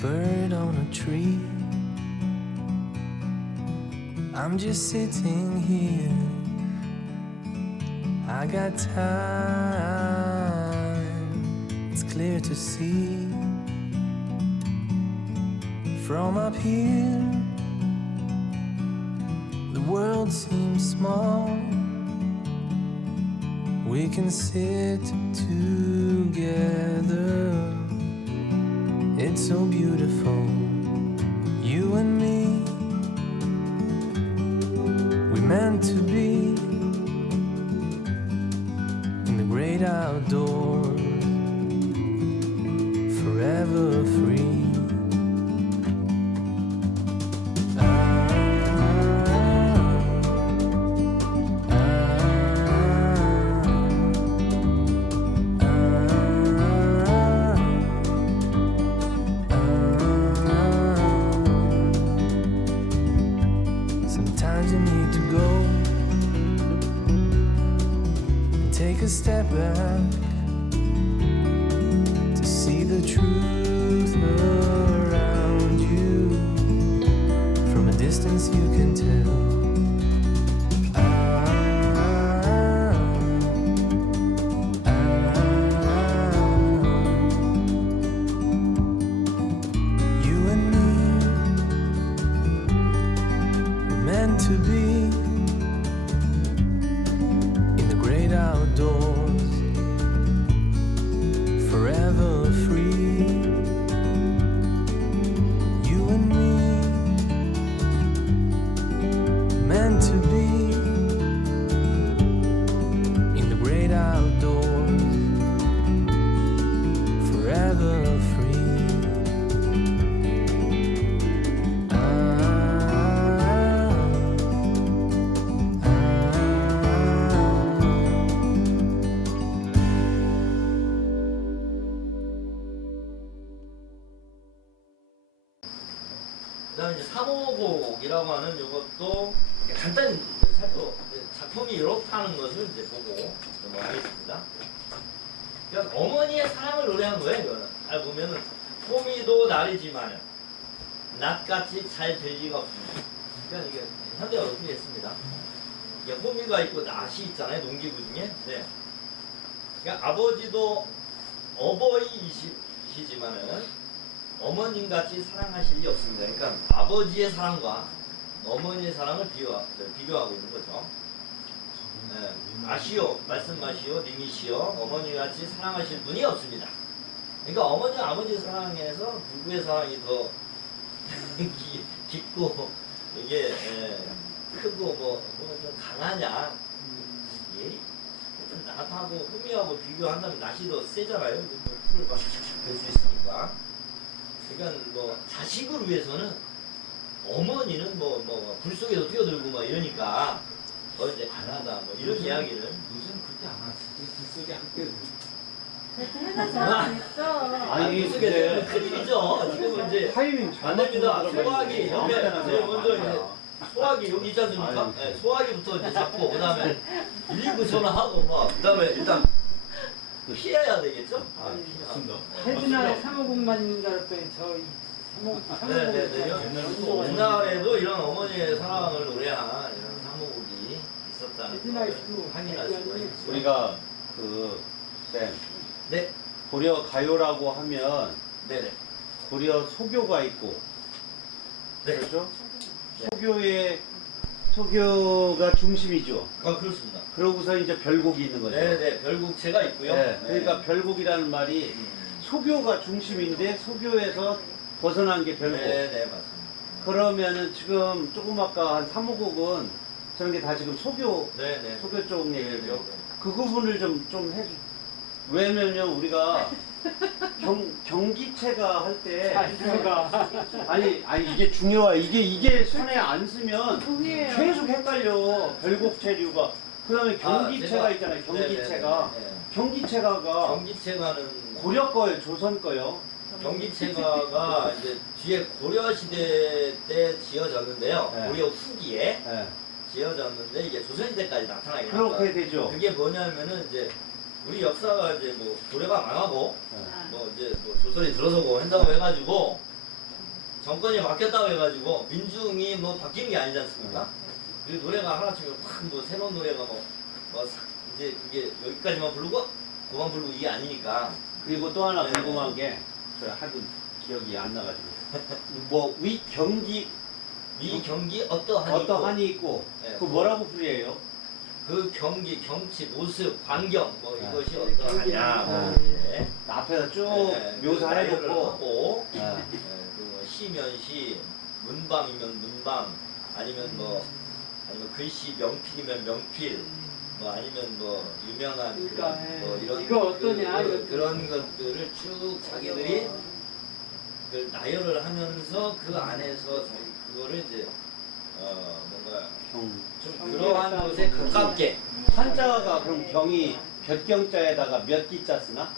bird on a tree. I'm just sitting here. I got time. It's clear to see. From up here, the world seems small. We can sit together. It's so beautiful, you and me. We meant to be in the great outdoors, forever free. Sometimes you need to go and take a step back to see the truth around you. From a distance you can tell. You and me were meant to be in the great outdoors, forever free. You and me meant to be in the great outdoors, forever free. 그다음에 이제 3호곡이라고 하는 이것도 간단히 살펴 작품이 이렇다는 것을 이제 보고 넘어가겠습니다. 그러니까 어머니의 사랑을 노래한 거예요. 이거는 잘 보면은 호미도 나리지만은 낫같이 잘 될 리가 없습니다. 그러니까 이게 현대가 어떻게 했습니다. 이게 호미가 있고 낫이 있잖아요. 농기구 중에. 네. 그러니까 아버지도 어버이이시지만은 어머님같이 사랑하실 리 없습니다. 그러니까 아버지의 사랑과 어머니의 사랑을 비교하고 있는 거죠. 네. 아시오, 말씀하시오, 님이시오, 어머니같이 사랑하실 분이 없습니다. 그러니까 어머니와 아버지의 사랑에서 누구의 사랑이 더 깊고 이게 크고 좀 강하냐? 예? 일단 낫하고 후미하고 비교한다면 낫이 더 세잖아요. 풀을 될 수 있으니까. 그러니까 뭐 자식을 위해서는 어머니는 불 속에서 뛰어들고 막 이러니까 더 이제 강하다 뭐 이런 이야기를 요즘 그렇게 안 하지. 불 속에 안 뛰어. 해난 사람 있어. 아니, 불 속에 큰일이죠. 지금 이제 타이밍 안 됩니다. 소화기 옆에 먼저 이제 소화기 여기 있지 않습니까? 네, 소화기부터 이제 잡고 그다음에 119 전화하고 막 그다음에 일단 피해야 되겠죠? 맞습니다. 해주나 사모국만 있는 줄 알았더니 저 네네네. 옛날에도 이런 어머니의 사랑을 노래한 이런 사모곡이 있었다는 걸 확인할 수가 있습니다. 우리가 쌤 네, 고려 가요라고 하면 네네. 고려 소교가 있고 네. 그렇죠? 소교가 중심이죠. 아 그렇습니다. 그러고서 이제 별곡이 있는 거죠. 네네. 별곡체가 있고요. 네, 그러니까 별곡이라는 말이 소교가 중심인데 소교에서 벗어난 게 별곡. 네네 맞습니다. 그러면은 지금 조금 아까 한 3호곡은 저런 게 다 지금 소교 네네. 소교 쪽 네, 얘기죠. 네. 그 부분을 좀 해줘. 왜냐면 우리가 경기체가 할 때 아니 이게 중요해. 이게 손에 안 쓰면 그게요. 계속 헷갈려. 별곡체류가. 그다음에 경기체가 있잖아요. 경기체가. 네네네. 경기체가가 경기체가는 고려 거예요, 조선 거요. 경기체가가 이제 뒤에 고려 시대 때 지어졌는데요. 네. 고려 후기에 네. 지어졌는데 이게 조선시대까지 나타나게 그렇게 되죠. 그게 뭐냐면은 이제 우리 역사가 이제 고려가 망하고 네. 이제 조선이 들어서고 한다고 해가지고 정권이 바뀌었다고 해가지고 민중이 뭐 바뀌는 게 아니지 않습니까? 그리고 노래가 하나쯤 확뭐 새로운 노래가 이제 그게 여기까지만 부르고 그만 부르고 이게 아니니까. 그리고 또 하나 궁금한 게 저 하도 기억이 안 나가지고 뭐 위 경기 어떠하니 있고 네. 그 뭐라고 불려요? 그 경기, 경치, 모습, 광경 뭐 네. 이것이 어떠하냐 뭐 이렇게 앞에서 쭉 나열을 묘사해놓고 하고 네. 그 시면 시, 문방이면 문방, 아니면 아니면 글씨 명필이면 명필, 뭐 아니면 뭐 유명한 그러니까, 뭐 이런 이거 어떠냐, 이것도. 그런 것들을 쭉 자기들이 그 나열을 하면서 그 안에서 자기 그거를 이제 뭔가 경 좀 그러한 곳에 가깝게 한자가 그럼 경이 볕경자에다가 몇 기자 쓰나?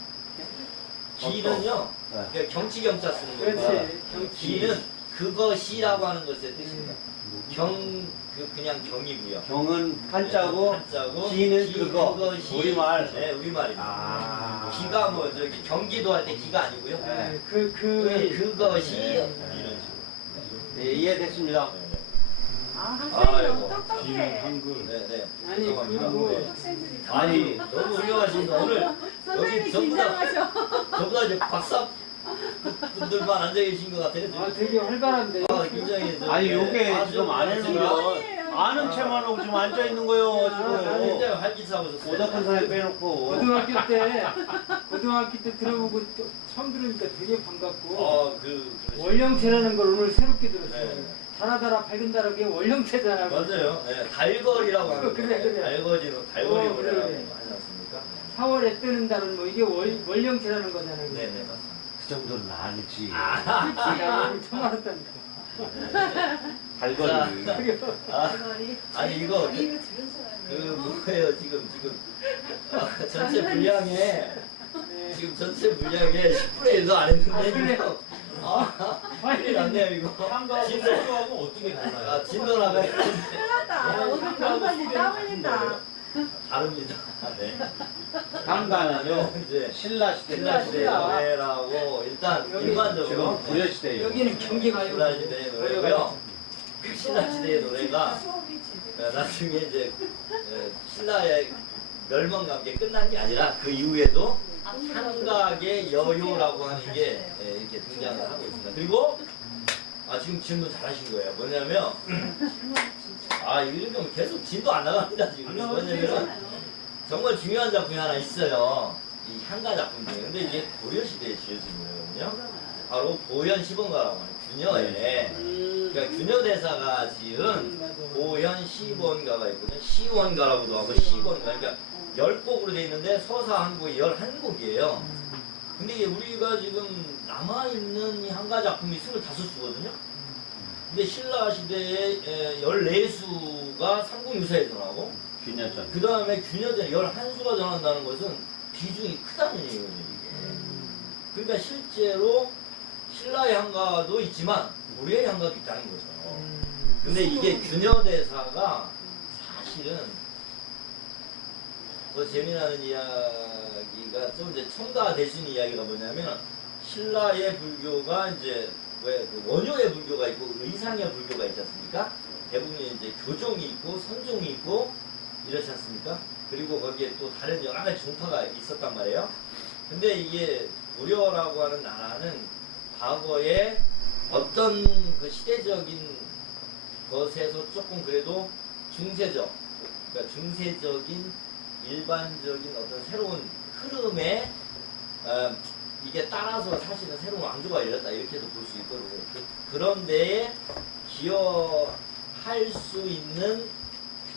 기는요, 네. 그러니까 경치경자 쓰는 거니까 그렇지. 경치. 기는 그것이라고 하는 것의 뜻입니다. 그냥 경이고요. 경은 한자고 한자고 기는 그거. 그것이 우리말. 네, 우리말입니다. 아. 기가 뭐 저기 경기도 할 때 기가 아니고요. 네. 그것이 네. 이런 식으로. 네, 이해됐습니다. 네, 아, 아이고. 학생이 너무 똑똑해. 네, 네. 아니, 죄송합니다. 그리고 네. 학생들이 아니 너무 훌륭하십니다. 오늘 선생님이 여기 전부 다 긴장하셔. 저보다 이제 박사 분들만 앉아 계신 것 같아요. 아, 되게 활발한데. 굉장히 아니 요게 아주 지금 안 해놓은 지금 거 아는 채만 하고 지금 앉아있는 거예요 지금 굉장히 활기차고 좋습니다. 오덕한 사람 빼놓고 고등학교 때 들어보고 또 처음 들으니까 되게 반갑고. 그러시죠. 원령체라는 걸 오늘 새롭게 들었어요. 네. 달아달아 밝은달아 그게 원령체잖아. 맞아요. 네, 달거리라고 하는 그래, 그래. 달거리 그래. 노래라고 그래. 하지 않습니까? 4월에 뜨는 달은 뭐 이게 원령체라는 거잖아요. 네, 네, 맞습니다. 그 정도는 아니지 나 처음 알았다니까. 달거리 아니 이거 이거 들은 사람이에요. 뭐예요 지금 전체 분량에 네. 지금 전체 분량에 10분의 1도 안 했는데 그래. 지금 큰일 났네요 이거. 진도 어떻게 달라요? 진도 나가야 되는데 큰일났다. 오늘 강사님 땀 흘린다. 다릅니다. 네. 한가는요 이제 신라시대 신라 시대 신라. 노래라고 일단 여기 일반적으로 지금 구려시대예요 여기는 경기가요. 신라 시대의 노래고요. 신라 시대의 노래가 수업이 제대로. 나중에 이제 신라의 멸망과 함께 끝난 게 아니라 그 이후에도 한각의 여요라고 하는 게 이렇게 등장을 하고 있습니다. 그리고 지금 질문 잘하신 거예요. 뭐냐면 이러면 계속 진도 안 나갑니다 지금. 뭐냐면 정말 중요한 작품이 하나 있어요. 이 향가 작품 중에. 근데 이게 고려시대에 지어진 거거든요. 바로 보현 시본가라고 하는 균여에 그러니까 균여대사가 지은 보현 시본가가 있거든요. 시원가라고도 하고 시본가. 그러니까 10곡으로 되어 있는데 서사 한 곡이 11곡이에요. 근데 이게 우리가 지금 남아있는 이 한가 작품이 25수거든요. 근데 신라 시대에 14수가 삼국유사에 전하고 균여전 그 다음에 균여전에 11수가 전한다는 것은 비중이 크다는 얘기거든요. 이게. 그러니까 실제로 신라의 한가도 있지만 고려의 한가도 있다는 거죠. 근데 이게 균여대사가 사실은 더 재미나는 이야기가 좀 이제 첨가될 수 있는 이야기가 뭐냐면 신라의 불교가 이제 그 원효의 불교가 있고 의상의 불교가 있지 않습니까? 대부분이 이제 교종이 있고 선종이 있고 이렇지 않습니까? 그리고 거기에 또 다른 여러 가지 종파가 있었단 말이에요. 근데 이게 고려라고 하는 나라는 과거에 어떤 그 시대적인 것에서 조금 그래도 중세적, 그러니까 중세적인 일반적인 어떤 새로운 흐름에 이게 따라서 사실은 새로운 왕조가 열렸다 이렇게도 볼 수 있거든요. 그런 데에 기여할 수 있는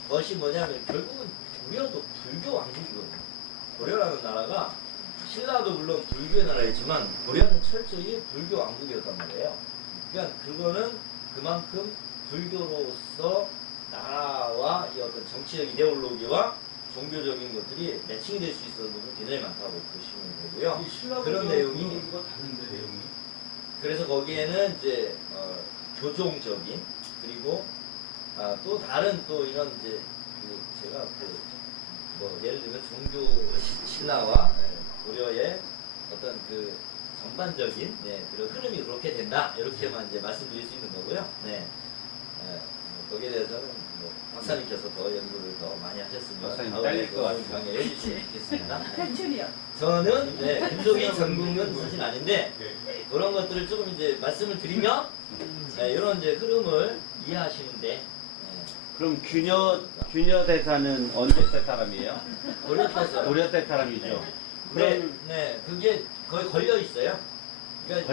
것이 뭐냐면 결국은 고려도 불교 왕국이거든요. 고려라는 나라가 신라도 물론 불교의 나라이지만 고려는 철저히 불교 왕국이었단 말이에요. 그러니까 그거는 그만큼 불교로서 나라와 이 어떤 정치적 이데올로기와 종교적인 것들이 매칭이 될 수 있어서 굉장히 많다고 보시면 되고요. 그런 내용이 다른데 내용이 그래서 거기에는 이제 교종적인 그리고 또 다른 또 이런 이제 제가 뭐 예를 들면 종교 신라와 고려의 어떤 그 전반적인 그런 흐름이 그렇게 된다 이렇게만 이제 말씀드릴 수 있는 거고요. 네. 거기에 대해서는 뭐 박사님께서 더 연구를 더 많이 하셨으면 박사님 다음에 딸릴 것 같아요. 강의해 주시면 좋겠습니다. 탈출이요. 저는 김종인 전공은 사실 아닌데 그런 것들을 조금 이제 말씀을 드리면 이런 이제 흐름을 이해하시는데 그럼 규녀 대사는 언제 때 사람이에요? 고려해서 고려 때 사람이죠. 네, 그럼 네, 그게 거의 걸려 있어요. 그러니까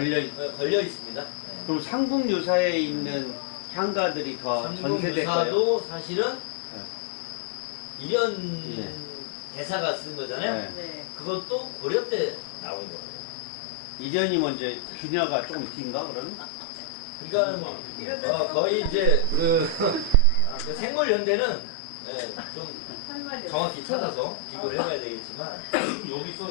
걸려 있습니다. 네. 그럼 상국유사에 있는 향가들이 더 전세대가요? 삼국유사도 사실은 일연 예. 대사가 쓴 거잖아요. 네. 네. 그것도 고려 때 나온 거예요. 이전이 먼저 규녀가 조금 뒤인가 그러면? 그러니까 뭐 거의 이제 그 생물 연대는 좀 할 말이 정확히 찾아서 비교를 해봐야 되겠지만 여기서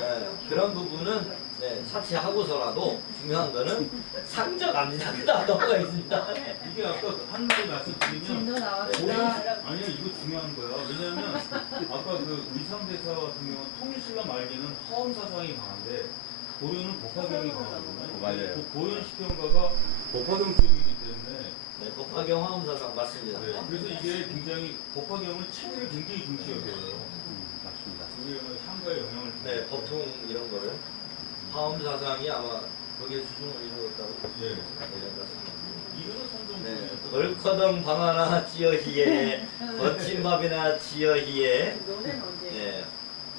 그런 부분은 차치하고서라도 중요한 거는 상저갑니다. 그다음 넘어가 있습니다. 이게 아까 한 마디 말씀드리면 진도 나왔다. 아니야 이거 중요한 거야. 왜냐하면 아까 그 의상대사 같은 경우는 통일신라 말기는 허엄 사상이 강한데 고려는 복화경이 강하거든요. 맞아요. 고현 시평가가 복화경 쪽이기 때문에 법화경 화엄사상 맞습니다. 네, 그래서 이게 굉장히 복화경은 체계를 굉장히 중시 여겨요. 맞습니다. 이게 뭐 향가의 영향을 네, 법통 이런 거를 화엄사상이 아마 거기에 수중을 이루었다고 네. 네, 이거는 선정. 네, 벌커덩 방하나 지어희에 거친 밥이나 지어희에 노래는 언제? 네,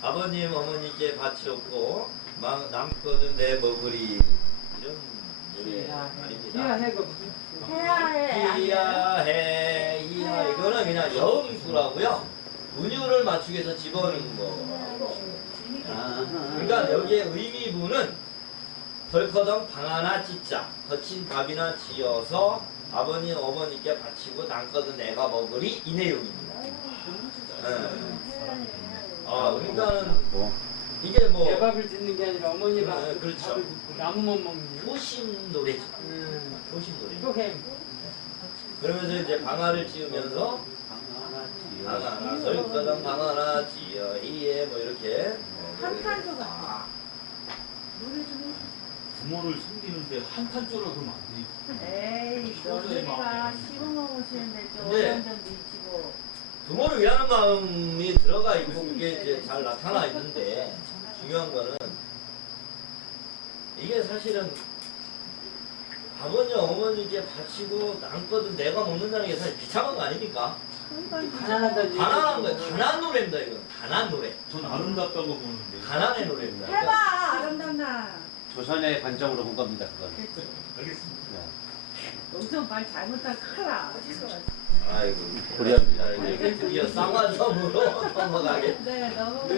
아버님 어머니께 바치었고 남거든 내 먹으리 이런 노래 아닙니다. 희야해가 이야해 이야 이거는 그냥 여음수라고요. 운율을 맞추기 위해서 집어넣는 거. 그러니까 여기에 의미부는 덜커덩 방 하나 짓자 거친 밥이나 지어서 아버님 어머니께 바치고 남거든 내가 먹으리 이 내용입니다. 그러니까는 이게 뭐 대밥을 짓는 게 아니라 어머니가 그렇죠. 밥을 짓고 나무만 먹는 효심 노래죠. 효심 노래. 효행 그러면서 이제 방아를 지으면서 방아나 덜커덩 방 하나 지어 이에 뭐 이렇게 한탄조 같아. 노래 좀 부모를 섬기는데 한탄조라고 그러면 안 돼. 에이, 너희가 씹어먹으시는데 좀 네. 어려운 점도 있지고. 부모를 위하는 마음이 들어가 있고 그게 이제 잘 나타나 있는데 중요한 거는 이게 사실은 아버님 어머니께 바치고 남거든 내가 먹는다는 게 사실 비참한 거 아닙니까? 가난하다는 얘기. 가난한 거예요. 가난 노래입니다 이건. 가난 노래. 전 아름답다고 보는데. 가난의 노래입니다. 해봐, 아름답나. 조선의 관점으로 본 겁니다 그건. 알겠습니다. 여기서 말 잘못하면 큰일 나. 어디서 갔어? 아이고 고려합니다. 이제 드디어 쌍화섬으로 넘어가게. 네, 너무.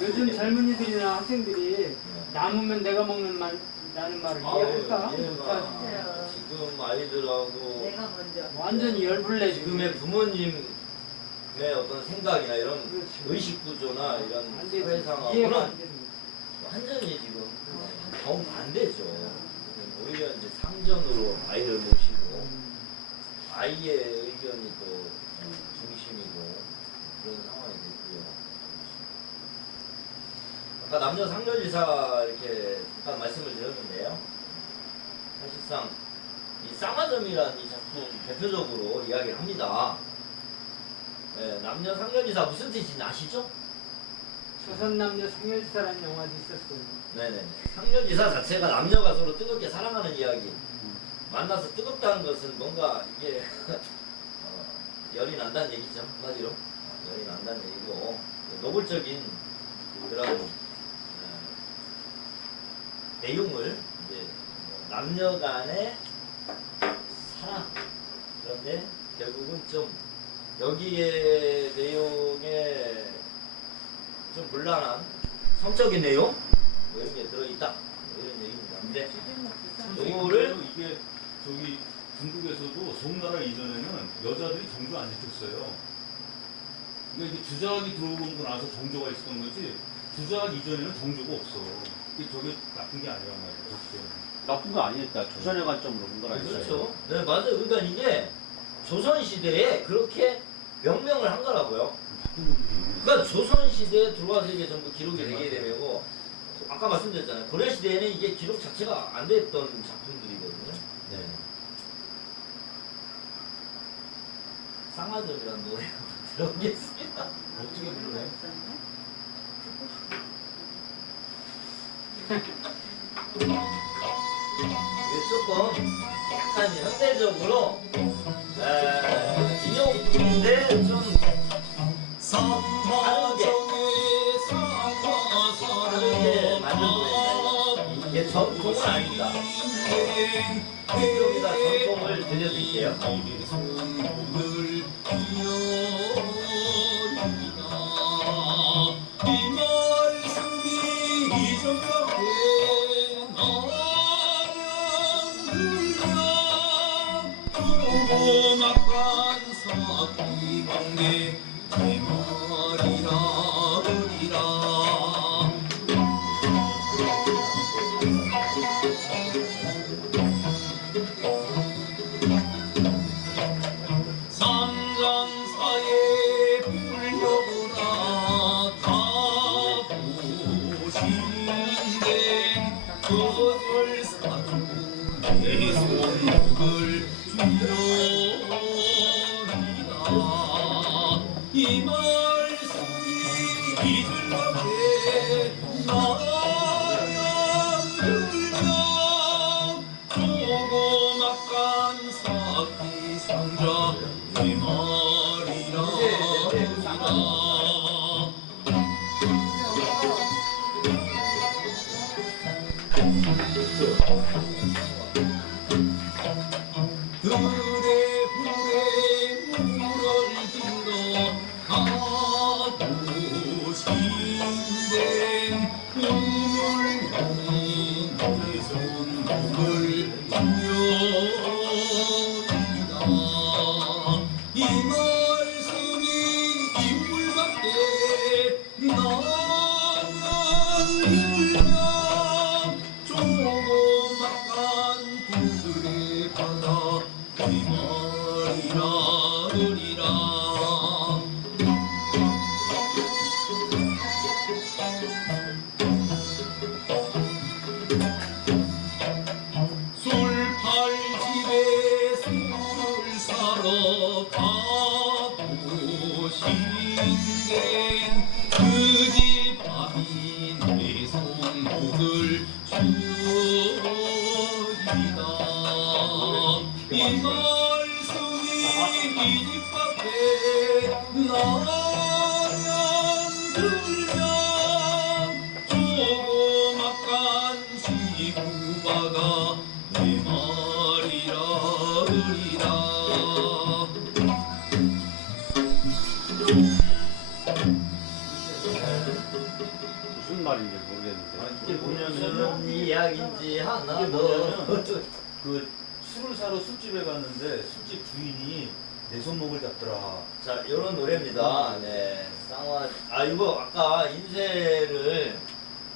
요즘 젊은이들이나 학생들이 남으면 내가 먹는 라는 말을 이해할까? 얘가 지금 아이들하고 내가 먼저. 완전히 열불내 지금의 부모님의 어떤 생각이나 이런 그렇지. 의식 구조나 이런 안 되지. 사회 이해가 상황은 안 되는 완전히 지금 정반대죠. 오히려 이제 상전으로 아이를 모시고 아이의 의견이 또 중심이고 그런 상황이 됐고요. 아까 남녀 상렬이사 이렇게 잠깐 말씀을 드렸는데요. 사실상 이 쌍화점이라는 이 작품 대표적으로 이야기를 합니다. 네, 남녀 상렬이사 무슨 뜻인지 아시죠? 조선 남녀 상열사라는 영화도 있었어요. 네네. 상렬이사 자체가 남녀가 서로 뜨겁게 사랑하는 이야기. 만나서 뜨겁다는 것은 뭔가 이게 열이 난다는 얘기죠. 한마디로. 열이 난다는 얘기고 노골적인 그런 내용을 이제 남녀 간의 사랑. 그런데 결국은 좀 여기에 내용에 좀 곤란한 성적인 내용 뭐 이런 게 들어있다 뭐 이런 얘기입니다. 근데 요거를 이게 저기 중국에서도 송나라 이전에는 여자들이 정조 안 지켰어요. 그러니까 이게 주작이 들어오고 나서 정조가 있었던 거지 주작 이전에는 정조가 없어. 이게 저게 나쁜 게 아니란 말이야. 나쁜 거 아니니까 조선의 관점으로 본 거라니까요. 그렇죠. 네 맞아요. 그러니까 이게 조선 시대에 그렇게 명명을 한 거라고요. 그러니까 조선 시대에 들어와서 이게 전부 기록이 되게 되고 아까 말씀드렸잖아요. 고려 시대에는 이게 기록 자체가 안 됐던 작품들이거든요. 네. 쌍화점이라는 노래 들어보겠습니다. 어떻게 불러요? 이게 조금 약간 현대적으로 인형인데 좀 다르게 만든 노래입니다. 이게 전통은 아닙니다. 여기다 전통을 들려드릴게요. 이 말씀이 이들밖에 나양들자 조그맣간 사기 상자 이 말이라 이 말씀이 인물밖에 나양들자 조그맣간 두들의 바다 이 말이라 으리라 술팔집에 술을 사러 가보신된 그 집 아인 내 손목을 주리다 이 말씀이 이 집 밖에 나양들자 조그맣간 시구바가 내 말이라 으리라 무슨 말인지 모르겠는데. 이게 보면은 이 이야기인지 하나 이게 더 뭐냐면 그 술을 사러 술집에 갔는데 술집 주인이 내 손목을 잡더라. 자, 이런 노래입니다. 네, 쌍화. 아, 이거 아까 인쇄를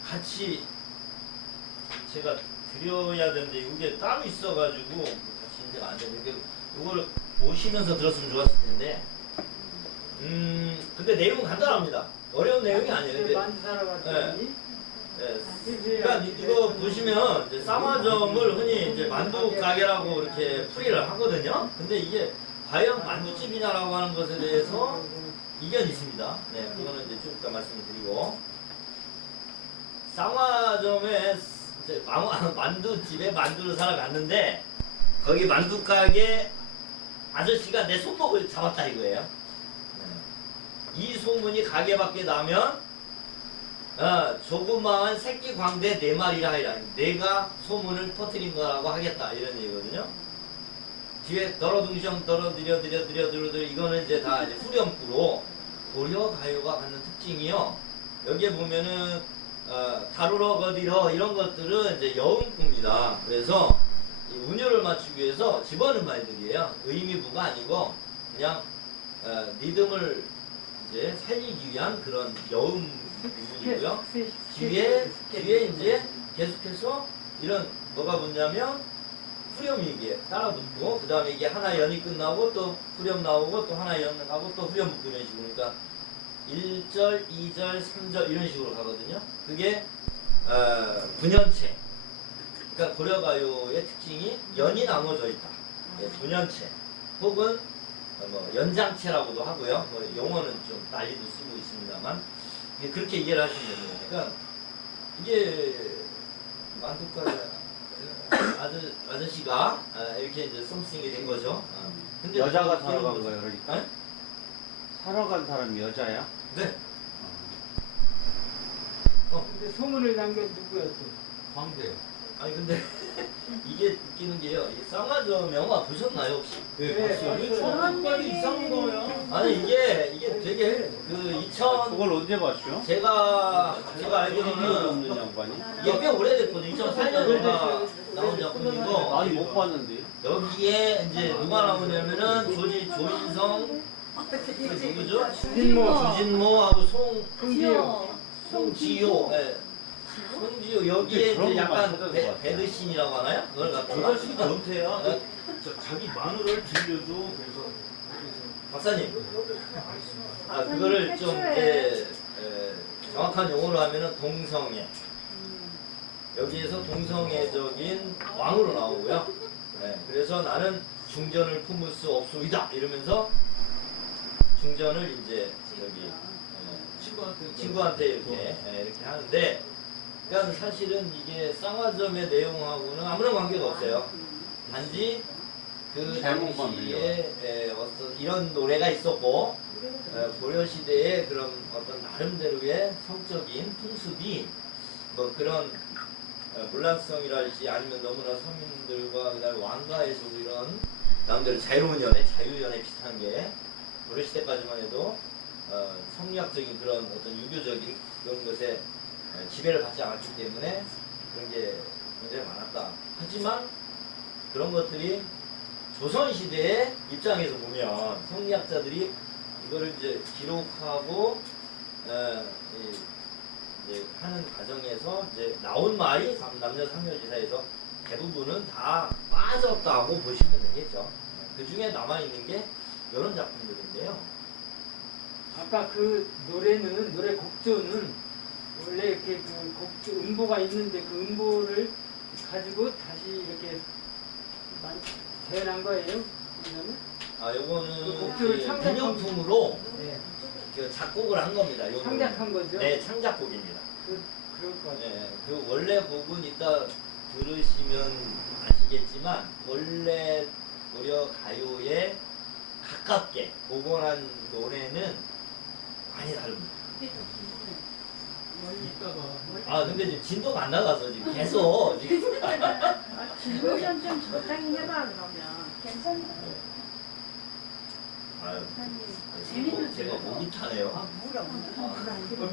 같이 제가 드려야 되는데 이게 따로 있어가지고 같이 인쇄가 안 되는데 이걸 보시면서 들었으면 좋았을 텐데. 근데 내용은 간단합니다. 어려운 내용이 아니에요. 근데 만두 사러 갔더니 네. 그러니까 이거 보시면 이제 쌍화점을 흔히 이제 만두 가게라고 이렇게 풀이를 하거든요. 근데 이게 과연 만두집이냐라고 하는 것에 대해서 이견이 있습니다. 네, 그거는 이제 좀 이따 말씀드리고 쌍화점에 이제 만두집에 만두를 사러 갔는데 거기 만두 가게 아저씨가 내 손목을 잡았다 이거예요. 네. 이 소문이 가게 밖에 나면 조그마한 새끼 광대 4마리라 하리라. 내가 소문을 퍼뜨린 거라고 하겠다 이런 얘기거든요. 뒤에 떨어둥시렁 떨어들여 이거는 이제 다 이제 후렴구로 고려 가요가 갖는 특징이요. 여기에 보면은 다루러 거디러 이런 것들은 이제 여음구입니다. 그래서 이 운율을 맞추기 위해서 집어넣은 말들이에요. 의미부가 아니고 그냥 리듬을 이제 살리기 위한 그런 여음 부분이고요. 뒤에 이제 계속해서 이런 뭐가 붙냐면 후렴이 이게 따라 붙고 그 다음에 이게 하나 연이 끝나고 또 후렴 나오고 또 하나 연 나고 또 후렴 붙고 이런 식으로 그러니까 1절, 2절, 3절 이런 식으로 가거든요. 그게 분연체. 그러니까 고려가요의 특징이 연이 나눠져 있다. 예, 분연체 혹은 뭐 연장체라고도 하고요. 뭐 용어는 좀 난리도 쓰고 있습니다만 예, 그렇게 이해를 하시면 됩니다. 그러니까 이게 만두가게 아저씨가 이렇게 이제 썸씽이 된 거죠. 근데 여자가 또 사러 간 그런 거예요, 그러니까? 네? 사러 간 사람이 여자야? 네. 근데 소문을 난 게 누구였어? 광대. 아니 근데 이게 웃기는 게요. 이 쌍화점 영화 보셨나요 혹시? 네, 네, 봤어요. 이게 봤어요. 정말이 이상한 거예요. 아니 이게 되게 그 2000 그걸 언제 봤죠? 제가 기억이 알기로는 없는 양반이? 이게 꽤 오래됐거든요. 2008년도가 나온 작품이고 많이 못 봤는데. 여기에 이제 누가 나오냐면은 조인성 누구죠? 주진모하고 송지효, 예. 송지효 여기에 그런 이제 것만 약간 찾아서 봤어요. 배드신이라고 하나요? 그걸 갖다가 조자식이 변태야. 자기 마누라를 빌려줘. 그래서 박사님, 그거를 좀 정확한 용어로 하면은 동성애. 여기에서 동성애적인 왕으로 나오고요. 네, 그래서 나는 중전을 품을 수 없소이다 이러면서 중전을 이제 여기 친구한테 이렇게 하는데, 그러니까 사실은 이게 쌍화점의 내용하고는 아무런 관계가 없어요. 단지 그 제목만 당시에 어떤 이런 노래가 있었고 고려 시대의 그런 어떤 나름대로의 성적인 풍습이 뭐 그런 문란성이랄지 아니면 너무나 서민들과 그다음에 왕가에서도 이런 나름대로 자유로운 연애, 자유연애 비슷한 게 고려 시대까지만 해도 성리학적인 그런 어떤 유교적인 그런 것에 지배를 받지 않았기 때문에 그런 게 굉장히 많았다. 하지만 그런 것들이 조선 시대의 입장에서 보면 성리학자들이 이거를 이제 기록하고 이제 하는 과정에서 이제 나온 말이 남녀 상묘지사에서 대부분은 다 빠졌다고 보시면 되겠죠. 그 중에 남아 있는 게 이런 작품들인데요. 아까 그 노래는 노래 곡조는 원래 이렇게 그 곡조 음보가 있는데 그 음보를 가지고 다시 이렇게 재현한 거예요? 그러면? 그 요거는 곡조를 창작한 기념품으로 네. 그 작곡을 한 겁니다. 요거는. 창작한 거죠? 네, 창작곡입니다. 그럴 것 같아요. 네, 그 원래 곡은 이따 들으시면 아시겠지만 원래 고려 가요에 가깝게 복원한 노래는 많이 다릅니다. 근데 지금 진도가 안 나가서 지금 계속 지금 진도전 좀 적당히 해봐 그러면. 괜찮아. 제가 목이 타네요.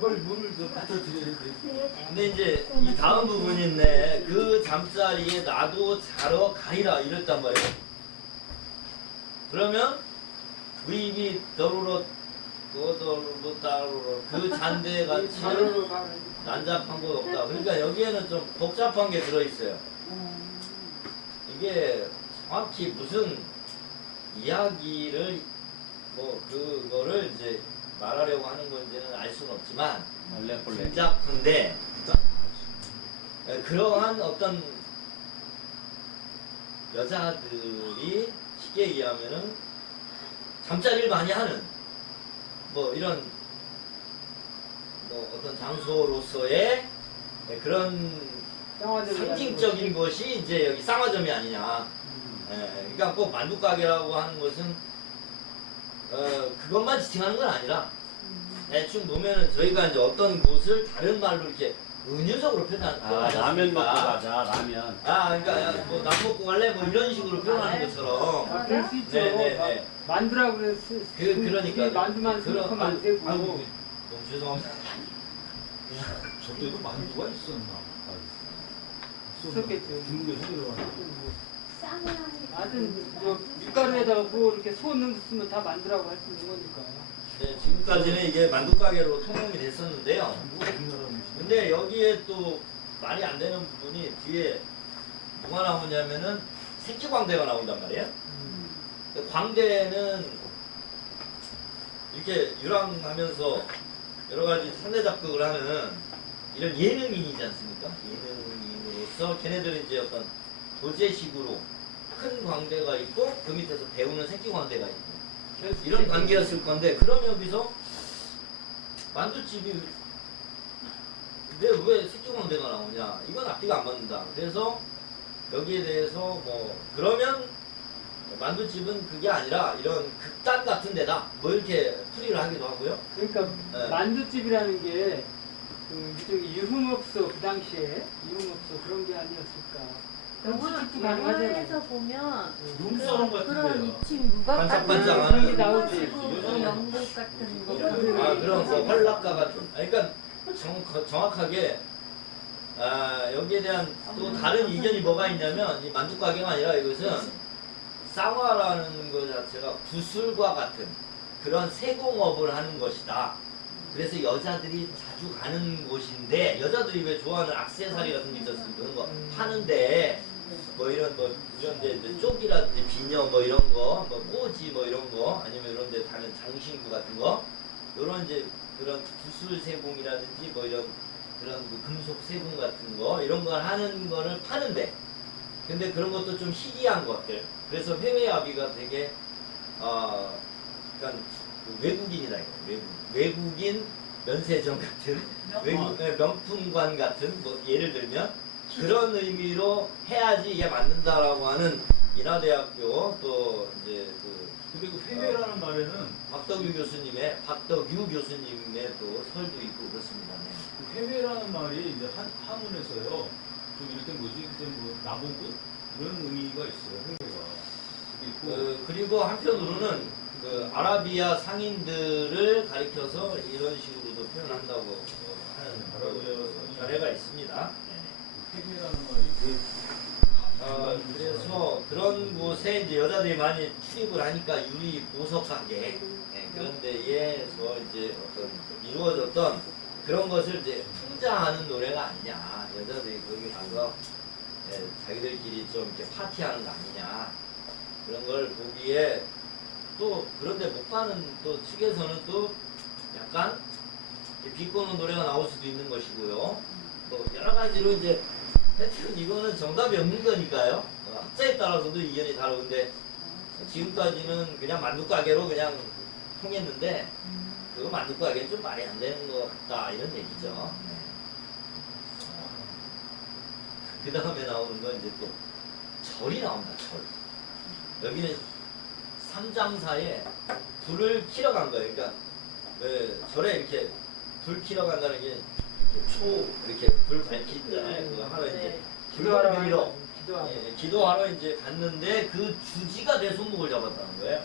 빨리 문을 더 붙여드려야 돼. 근데 이제 이 다음 부분이 있네. 그 잠자리에 나도 자러 가리라 이랬단 말이에요. 그러면 위비 더루러 도더루 따루러 그 잔대 같이 자루로 가는 난잡한 곳 없다. 그러니까 여기에는 좀 복잡한 게 들어있어요. 이게 정확히 무슨 이야기를 뭐 그거를 이제 말하려고 하는 건지는 알 수는 없지만 원래 짐작한데 그러한 어떤 여자들이 쉽게 얘기하면은 잠자리를 많이 하는 뭐 이런 뭐 어떤 장소로서의 그런 상징적인 것이 이제 여기 쌍화점이 아니냐. 그러니까 꼭 만두가게라고 하는 것은 그것만 지칭하는 건 아니라 대충 보면은 저희가 이제 어떤 곳을 다른 말로 이렇게 은유적으로 표현하는 라면 먹고 가자, 라면. 그러니까 뭐 남 먹고 갈래 뭐 이런 식으로 표현하는 것처럼 그럴 수 있죠. 네. 만두라고 그래서 그러니까 만두만 그런 생각하면 안 되고. 아이고 너무 죄송합니다. 저때도 만두가 있었나? 있었겠죠. 중국에서 들어왔는데. 하여튼 뭐 밀가루에다가 뭐 이렇게 소 넣으면 다 만두라고 할 수 있는 거니까. 네, 지금까지는 이게 만두가게로 통용이 됐었는데요. 누가 우리나라 음식? 근데 여기에 또 말이 안 되는 부분이 뒤에 뭐가 나오냐면은 새끼광대가 나온단 말이에요. 광대는 이렇게 유랑하면서 여러 가지 산대작극을 하는 이런 예능인이지 않습니까? 예능인으로서 걔네들은 이제 어떤 도제식으로 큰 광대가 있고 그 밑에서 배우는 새끼 광대가 있고 이런 관계였을 건데 그럼 여기서 만두집이 왜 새끼 광대가 나오냐? 이건 앞뒤가 안 맞는다. 그래서 여기에 대해서 뭐 그러면 만두집은 그게 아니라 이런 극단 같은 데다 뭐 이렇게 풀이를 하기도 하고요. 그러니까 네. 만두집이라는 게 일종의 유흥업소 그 당시에 유흥업소 그런 게 아니었을까. 영화에서 보면 룸사롱 그런 같은데요. 2층 누각 반짝반짝한 그런 게 나오지. 연극 같은 거 그런 뭐 활락가 같은. 그러니까 정확하게 여기에 대한 또 다른 이견이 뭐가 있냐면 이 만두 가게가 아니라 이것은 쌍화라는 것 자체가 구슬과 같은 그런 세공업을 하는 것이다. 그래서 여자들이 자주 가는 곳인데 여자들이 왜 좋아하는 액세서리 같은 게 있었으니까 그런 거 파는데 뭐 이런 뭐 이런 데 쪽이라든지 비녀 뭐 이런 거, 뭐 꼬지 뭐 이런 거 아니면 이런 데 다른 장신구 같은 거 이런 이제 그런 구슬 세공이라든지 뭐 이런 그런 그 금속 세공 같은 거 이런 걸 하는 거를 파는데 근데 그런 것도 좀 희귀한 것들 그래서 해외 아비가 되게 그러니까 외국인이다 이거 외국인 면세점 같은 외국 명품관 같은 뭐 예를 들면 그런 의미로 해야지 이게 맞는다라고 하는 인하대학교 또 이제 근데 그 회계라는 말에는 박덕유 교수님의 또 설도 있고 그렇습니다. 네. 그 회계라는 말이 이제 한문에서요. 좀 이렇게 뭐지? 그때 뭐 나보고 이런 의미가 있어요. 회계가. 있고 그리고 한편으로는 그 아라비아 상인들을 가리켜서 이런 식으로도 표현한다고 하는 사례가 있습니다. 회계라는 말이 그래서 그런 곳에 이제 여자들이 많이 출입을 하니까 유리 보석 가게 그런 데에서 이제 어떤 이루어졌던 그런 것을 이제 풍자하는 노래가 아니냐 여자들이 거기 가서 자기들끼리 좀 이렇게 파티하는 거 아니냐 그런 걸 보기에 또 그런데 못 가는 또 측에서는 또 약간 비꼬는 노래가 나올 수도 있는 것이고요. 또 여러 가지로 이제 하여튼 이거는 정답이 없는 거니까요. 학자에 따라서도 의견이 다르는데 지금까지는 그냥 만두가게로 그냥 통했는데 그거 만두가게는 좀 말이 안 되는 것 같다 이런 얘기죠. 그 다음에 나오는 건 이제 또 절이 나옵니다. 절. 여기는 삼장사에 불을 키러 간 거예요. 그러니까 절에 이렇게 불 키러 간다는 게 이렇게 불 밝히잖아요. 그거 하러 이제 기도하러 기도하러 이제 갔는데 그 주지가 내 손목을 잡았다는 거예요.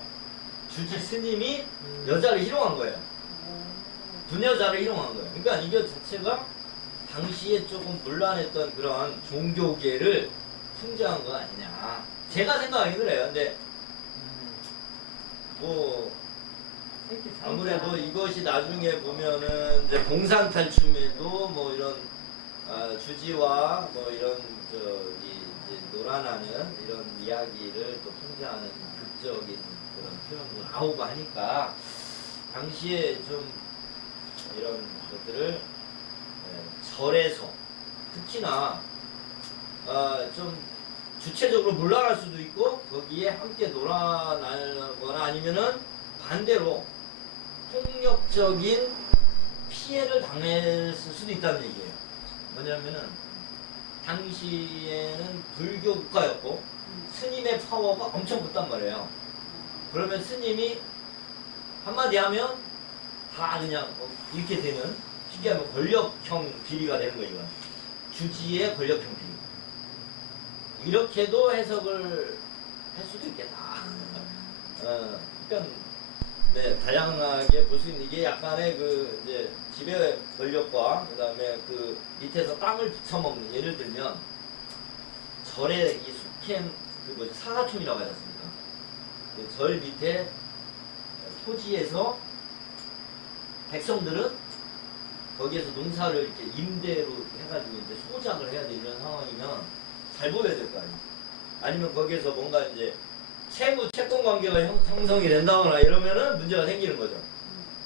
주지 스님이 여자를 희롱한 거예요. 부녀자를 희롱한 거예요. 그러니까 이게 자체가 당시에 조금 문란했던 그런 종교계를 풍자한 거 아니냐. 제가 생각하기 그래요. 근데 뭐 아무래도 이것이 나중에 보면은 이제 공산탈춤에도 뭐 이런 주지와 뭐 이런 저기 이제 노란하는 이런 이야기를 또 풍자하는 극적인 그런 표현도 나오고 하니까 당시에 좀 이런 것들을 절에서 특히나 좀 주체적으로 물러날 수도 있고 거기에 함께 놀아나거나 아니면은 반대로 폭력적인 피해를 당했을 수도 있다는 얘기예요. 뭐냐면은 당시에는 불교 국가였고 스님의 파워가 엄청 컸단 말이에요. 그러면 스님이 한마디 하면 다 그냥 이렇게 되는 쉽게 하면 권력형 비리가 되는 거예요. 이건. 주지의 권력형 비리. 이렇게도 해석을 할 수도 있겠다. 그러니까 네, 다양하게 볼 수 있는 이게 약간의 그 이제 지배 권력과 그다음에 그 밑에서 땅을 붙여먹는 예를 들면 절에 이 숙현 그 뭐지 사가촌이라고 하지 않습니까? 그 절 밑에 토지에서 백성들은 거기에서 농사를 이렇게 임대로 해가지고 이제 소작을 해야 되는 이런 상황이면 잘 보여야 될 거 아니에요. 아니면 거기에서 뭔가 이제 채권 관계가 형성이 된다거나 이러면은 문제가 생기는 거죠.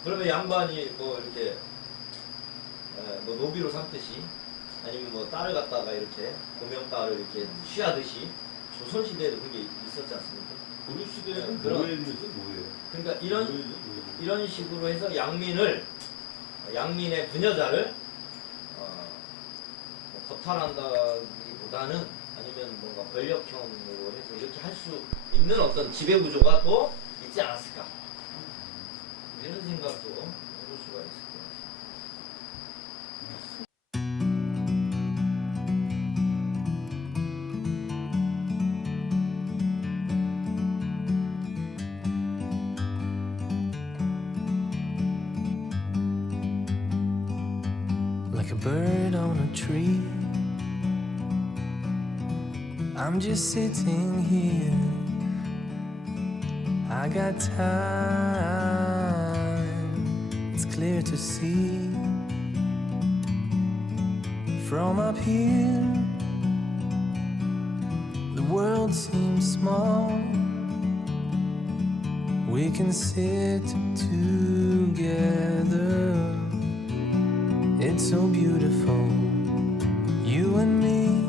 그러면 양반이 뭐 이렇게 뭐 노비로 삼듯이 아니면 뭐 딸을 갖다가 이렇게 고명딸을 이렇게 취하듯이 조선 시대에도 그런 게 있었지 않습니까? 고려 시대에는 그런- 노예는 뭐예요? 그러니까 노예는 이런 식으로 해서 양민의 부녀자를 뭐 거탈한다기보다는 아니면 뭔가 권력형으로 해서 이렇게 할 수 있는 어떤 지배 구조가 또 있지 않았을까 이런 생각도 해볼 수가 있을 것 같아요. Like a bird on a tree, I'm just sitting here. I got time, it's clear to see. From up here, the world seems small. We can sit together. It's so beautiful, you and me.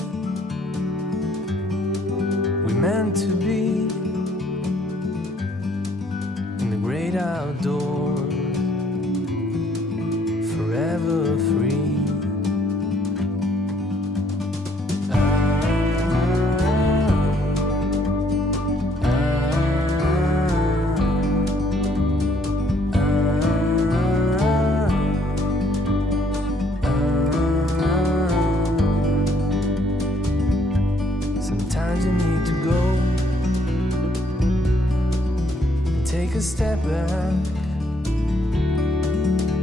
We meant to be in the great outdoors, forever free. Sometimes you need to go and take a step back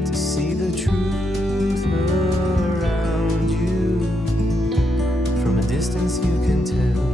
to see the truth around you. From a distance you can tell